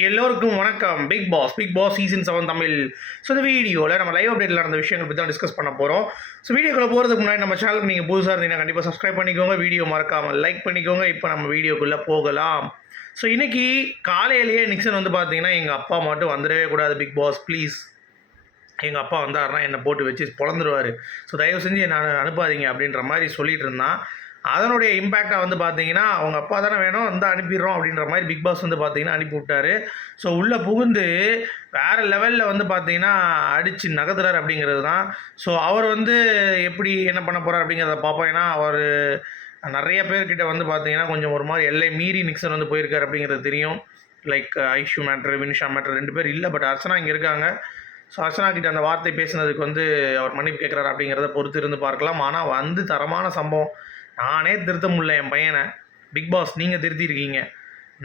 எல்லோருக்கும் வணக்கம். Bigg Boss Bigg Boss season seven Tamil. So இந்த வீடியோவில் நம்ம லைவ் அப்டேட்டில் நடந்த விஷயங்கள் பற்றி தான் டிஸ்கஸ் பண்ண போகிறோம் ஸோ வீடியோக்குள்ளே போகிறதுக்கு முன்னாடி நம்ம சேனலுக்கு நீங்கள் புதுசாக இருந்தீங்கன்னா கண்டிப்பாக சப்ஸ்கிரைப் பண்ணிக்கோங்க. வீடியோ மறக்காமல் லைக் பண்ணிக்கோங்க. இப்போ நம்ம வீடியோக்குள்ளே போகலாம். ஸோ இன்றைக்கி காலையிலேயே நிக்சன் வந்து பார்த்தீங்கன்னா எங்கள் அப்பா மட்டும் வந்துடவே கூடாது பிக் பாஸ் ப்ளீஸ் எங்கள் அப்பா வந்தாருன்னா என்னை போட்டு வச்சு பிறந்துருவார் ஸோ தயவு செஞ்சு நான் அனுப்பாதீங்க அப்படின்ற மாதிரி சொல்லிட்டு இருந்தான். அதனுடைய இம்பேக்டாக வந்து பார்த்தீங்கன்னா அவங்க அப்பா தானே வேணும் வந்து அனுப்பிடுறோம் அப்படின்ற மாதிரி பிக் பாஸ் வந்து பார்த்தீங்கன்னா அனுப்பி விட்டாரு. ஸோ உள்ளே புகுந்து வேறு லெவலில் வந்து பார்த்தீங்கன்னா அடித்து நகர்த்துறாரு அப்படிங்கிறது தான். ஸோ அவர் வந்து எப்படி என்ன பண்ண போகிறார் அப்படிங்கிறத பார்ப்போம். ஏன்னா அவர் நிறைய பேர்கிட்ட வந்து பார்த்தீங்கன்னா கொஞ்சம் ஒரு மாதிரி எல்லை மீறி நிக்சன் வந்து போயிருக்காரு அப்படிங்கிறது தெரியும். Like Aishu matter Vinisha matter ரெண்டு பேர் இல்லை பட் அர்ச்சனா இங்கே இருக்காங்க. ஸோ அர்ச்சனா கிட்ட அந்த வார்த்தை பேசுனதுக்கு வந்து அவர் மன்னிப்பு கேட்குறாரு அப்படிங்கிறத பொறுத்து இருந்து பார்க்கலாம். ஆனால் வந்து தரமான சம்பவம். நானே திருத்த முடியல என் பையனை. பிக் பாஸ் நீங்கள் திருத்திருக்கீங்க.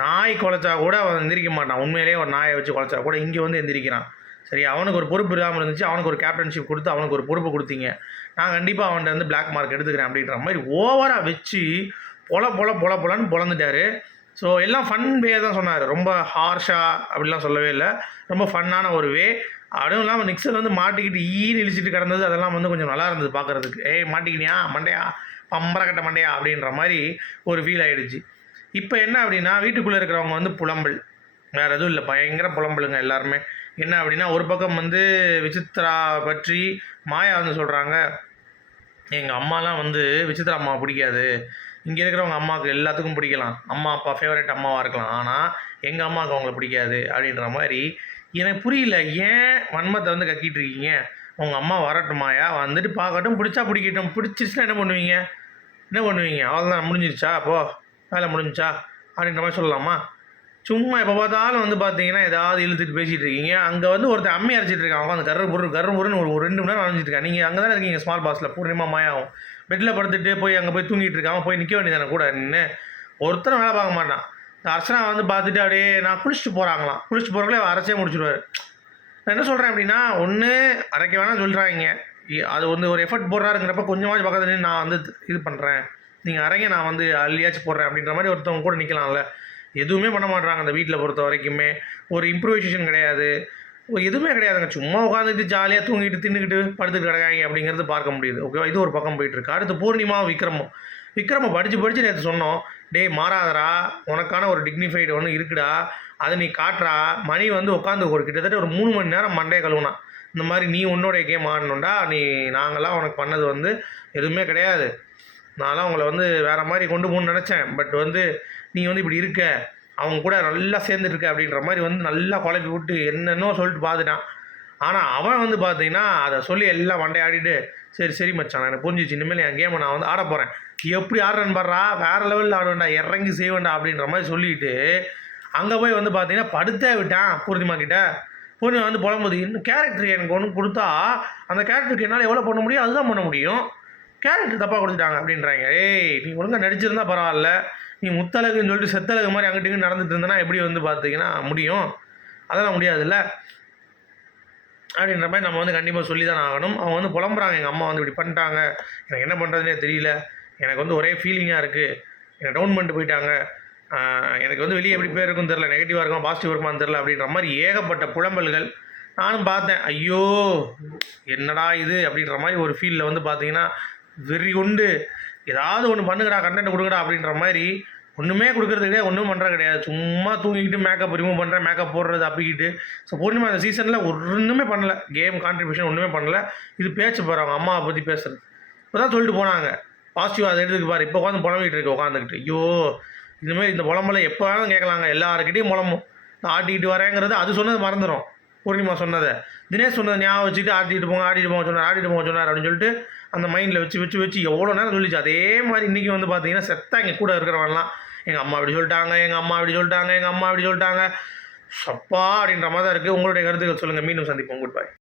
நாய் குலைச்சா கூட அவன் எந்திரிக்க மாட்டான். உண்மையிலேயே ஒரு நாயை வச்சு குலைச்சா கூட இங்கே வந்து எந்திரிக்கிறான். சரி அவனுக்கு ஒரு பொறுப்பு இல்லாமல் இருந்துச்சு. அவனுக்கு ஒரு கேப்டன்ஷிப் கொடுத்து அவனுக்கு ஒரு பொறுப்பு கொடுத்தீங்க. நான் கண்டிப்பாக அவன்கிட்ட வந்து பிளாக் மார்க் எடுத்துக்கிறேன் அப்படின்ற மாதிரி ஓவராக வச்சு பொல பொல பொல பொலன்னு பொழந்துட்டாரு ஸோ எல்லாம் ஃபன் வே தான் சொன்னார். ரொம்ப ஹார்ஷாக அப்படிலாம் சொல்லவே இல்லை. ரொம்ப ஃபன்னான ஒரு வே அதுவும் இல்லாமல் நிக்சன் வந்து மாட்டிக்கிட்டு ஈன்னு இழிச்சிட்டு கிடந்தது அதெல்லாம் வந்து கொஞ்சம் நல்லா இருந்தது பார்க்குறதுக்கு. ஏய் மாட்டிக்கிட்டியா மண்டையா? பம்பரக்கட்ட மண்டையா அப்படின்ற மாதிரி ஒரு ஃபீல் ஆகிடுச்சு இப்போ என்ன அப்படின்னா வீட்டுக்குள்ளே இருக்கிறவங்க வந்து புலம்பல். வேறு எதுவும் இல்லை பயங்கர புலம்பலுங்க எல்லாருமே. என்ன அப்படின்னா ஒரு பக்கம் வந்து விசித்ரா பற்றி மாயா வந்து சொல்கிறாங்க எங்கள் அம்மாலாம் வந்து விசித்ரா அம்மாவை பிடிக்காது. இங்கே இருக்கிறவங்க அம்மாவுக்கு எல்லாத்துக்கும் பிடிக்கலாம். அம்மா அப்பா ஃபேவரட் அம்மாவாக இருக்கலாம். ஆனால் எங்கள் அம்மாவுக்கு அவங்கள பிடிக்காது. அப்படின்ற மாதிரி எனக்கு புரியல ஏன் வன்மத்தை வந்து கக்கிட்டு இருக்கீங்க? உங்கள் அம்மா வரட்டுமாயா வந்துட்டு பார்க்கட்டும். பிடிச்சா பிடிக்கட்டும். பிடிச்சிச்சுன்னா என்ன பண்ணுவீங்க? என்ன பண்ணுவீங்க? அவ்வளோதான் முடிஞ்சிருச்சா? அப்போ வேலை முடிஞ்சிச்சா? அப்படின்ற மாதிரி சொல்லலாமா? சும்மா எப்போ பார்த்தாலும் வந்து பார்த்தீங்கன்னா ஏதாவது இழுத்துட்டு பேசிகிட்டு இருக்கீங்க. அங்கே வந்து ஒருத்தர் அம்மி அரைச்சிட்டு இருக்கான். உட்காந்து கரு பொருள் கரு பொருள்னு ஒரு ரெண்டு மணி நேரம் அரைஞ்சிட்டு நீங்கள் அங்கே தானே இருக்கீங்க? ஸ்மால் பாஸில் பூர்ணிமா மாயாவும். பெட்டில் படுத்துட்டு போய் அங்கே போய் தூங்கிட்டு இருக்காம போய் நிற்க வேண்டியதானே கூட? நின்று ஒருத்தரும் வேலை பார்க்க மாட்டான். இந்த அர்ச்சனா வந்து பார்த்துட்டு அப்படியே நான் குளிச்சுட்டு போகிறாங்களாம் குளிச்சுட்டு போகிறவங்களே அரசே முடிச்சுடுவார் நான் என்ன சொல்கிறேன் அப்படின்னா ஒன்று அரைக்க வேணாம் சொல்கிறாங்க அது வந்து ஒரு எஃபர்ட் போடுறாருங்கிறப்ப கொஞ்சமாச்சும் பக்கத்துல நான் வந்து இது பண்ணுறேன் நீங்கள் அரைங்க நான் வந்து அள்ளியாச்சும் போடுறேன் அப்படின்ற மாதிரி ஒருத்தவங்க கூட நிற்கலாம்ல எதுவுமே பண்ண மாட்றாங்க அந்த வீட்டில் பொறுத்த வரைக்குமே. ஒரு இம்ப்ரூவைசேஷன் கிடையாது. எதுவுமே கிடையாதுங்க. சும்மா உட்காந்துட்டு ஜாலியாக தூங்கிட்டு தின்னுக்கிட்டு படுத்துட்டு கிடக்காங்க அப்படிங்கிறது பார்க்க முடியுது. ஓகேவா இது ஒரு பக்கம் போயிட்டுருக்கு அடுத்து பூர்ணிமா விக்ரமும். விக்ரமம் படித்து படித்து நேற்று சொன்னோம். டேய் மாறாதடா. உனக்கான ஒரு டிக்னிஃபைடு ஒன்று இருக்குடா. அதை நீ காட்டுறா. மணி வந்து உட்காந்து ஒரு கிட்டத்தட்ட ஒரு மூணு மணி நேரம் மண்டே கழுவுனா. இந்த மாதிரி நீ உன்னோடைய கேம் ஆடணுண்டா நீ நாங்களாம் உனக்கு பண்ணது வந்து எதுவுமே கிடையாது. நான்லாம் உங்களை வந்து வேறு மாதிரி கொண்டு போகணும்னு நினச்சேன். பட் வந்து நீ வந்து இப்படி இருக்க. அவங்க கூட நல்லா சேர்ந்துட்டுருக்க அப்படின்ற மாதிரி வந்து நல்லா குழப்பி விட்டு என்னென்னோ சொல்லிட்டு பார்த்துட்டான். ஆனால் அவன் வந்து பார்த்தீங்கன்னா அதை சொல்லி எல்லாம் வண்டையாடிட்டு சரி சரி மச்சான். எனக்கு புரிஞ்சிச்சு. இனிமேல் என் கேமை நான் வந்து ஆட போகிறேன் எப்படி ஆடுறேன்னு பாடுறா வேறு லெவலில் ஆடுவேண்டா இறங்கி செய்வேண்டா அப்படின்ற மாதிரி சொல்லிட்டு அங்கே போய் வந்து பார்த்தீங்கன்னா படுத்தே விட்டேன் பூர்ணிமா கிட்ட. பூர்ணிமா வந்து புலம்புது. இன்னும் கேரக்டர் எனக்கு ஒன்று கொடுத்தா அந்த கேரக்டருக்கு என்னால் எவ்வளோ பண்ண முடியும்? அதுதான் பண்ண முடியும். கேரக்டர் தப்பாக கொடுத்துட்டாங்க அப்படின்றாங்க. ஏய் நீ ஒழுங்காக நடிச்சிருந்தா பரவாயில்ல. நீ முத்தழகுன்னு சொல்லிட்டு செத்தழகு மாதிரி அங்கிட்டு இங்கே நடந்துட்டு இருந்தனா எப்படி வந்து பார்த்தீங்கன்னா முடியும்? அதெல்லாம் முடியாதுல்ல. அப்படின்ற மாதிரி நம்ம வந்து கண்டிப்பாக சொல்லி தான் ஆகணும். அவங்க வந்து புலம்புறாங்க. எங்கள் அம்மா வந்து இப்படி பண்ணிட்டாங்க. எனக்கு என்ன பண்ணுறதுனே தெரியல. எனக்கு வந்து ஒரே ஃபீலிங்காக இருக்குது என்னை டவுன் பண்ணிட்டு போயிட்டாங்க. எனக்கு வந்து வெளியே எப்படி பேர் இருக்கும் தெரில நெகட்டிவாக இருக்குமா பாசிட்டிவ் இருக்குமான்னு தெரில அப்படின்ற மாதிரி ஏகப்பட்ட புலம்பல்கள் நானும் பார்த்தேன். ஐயோ என்னடா இது அப்படின்ற மாதிரி ஒரு ஃபீலில் வந்து பார்த்தீங்கன்னா வெறி உண்டு ஏதாவது ஒன்று பண்ணுங்கடா கண்டென்ட் கொடுங்கடா அப்படின்ற மாதிரி ஒன்றுமே கொடுக்குறது கிடையாது ஒன்றும் பண்ணுறது கிடையாது. சும்மா தூங்கிக்கிட்டு மேக்கப் ரிமூவ் பண்ணுறேன் மேக்கப் போடுறது அப்பிக்கிட்டு. ஸோ பூர்ணிமா அந்த சீசனில் ஒன்றுமே பண்ணலை. கேம் கான்ட்ரிபியூஷன் ஒன்றுமே பண்ணல. இது பேச்சு போகிறாங்க அவங்க அம்மாவை பற்றி பேசுறது. இப்போ தான் சொல்லிட்டு போனாங்க. பாசிட்டிவ் அதை எடுத்துக்கு பாரு. இப்போ உட்காந்து புலம்பிட்டு இருக்கு உட்காந்துக்கிட்டு. ஐயோ இதுமாதிரி இந்த புலம்பலை எப்போ வேணாலும் கேட்கலாங்க. எல்லாருக்கிட்டையும் புலம்பும். நான் ஆட்டிக்கிட்டு வரேங்கிறது அது சொன்னது மறந்துடும் பூர்ணிமா சொன்னதை. தினேஷ் சொன்னதை ஞாபகம் வச்சுட்டு ஆட்டிட்டு போங்க ஆடிட்டு போங்க சொன்னார் ஆடிட்டு போங்க சொன்னார் அப்படின்னு சொல்லிட்டு அந்த மைண்டில் வச்சு வச்சு வச்சு எவ்வளோ நேரம் சொல்லிச்சு. அதே மாதிரி இன்றைக்கி வந்து பார்த்தீங்கன்னா செத்தாங்க கூட இருக்கிறவன்லாம் எங்கள் அம்மா இப்படி சொல்லிட்டாங்க எங்கள் அம்மா இப்படி சொல்லிட்டாங்க எங்கள் அம்மா இப்படி சொல்லிட்டாங்க. சப்பா அப்படின்ற மாதிரி தான் இருக்குது உங்களுடைய கருத்துக்கள் சொல்லுங்கள் மீண்டும் சந்திப்போம். Good bye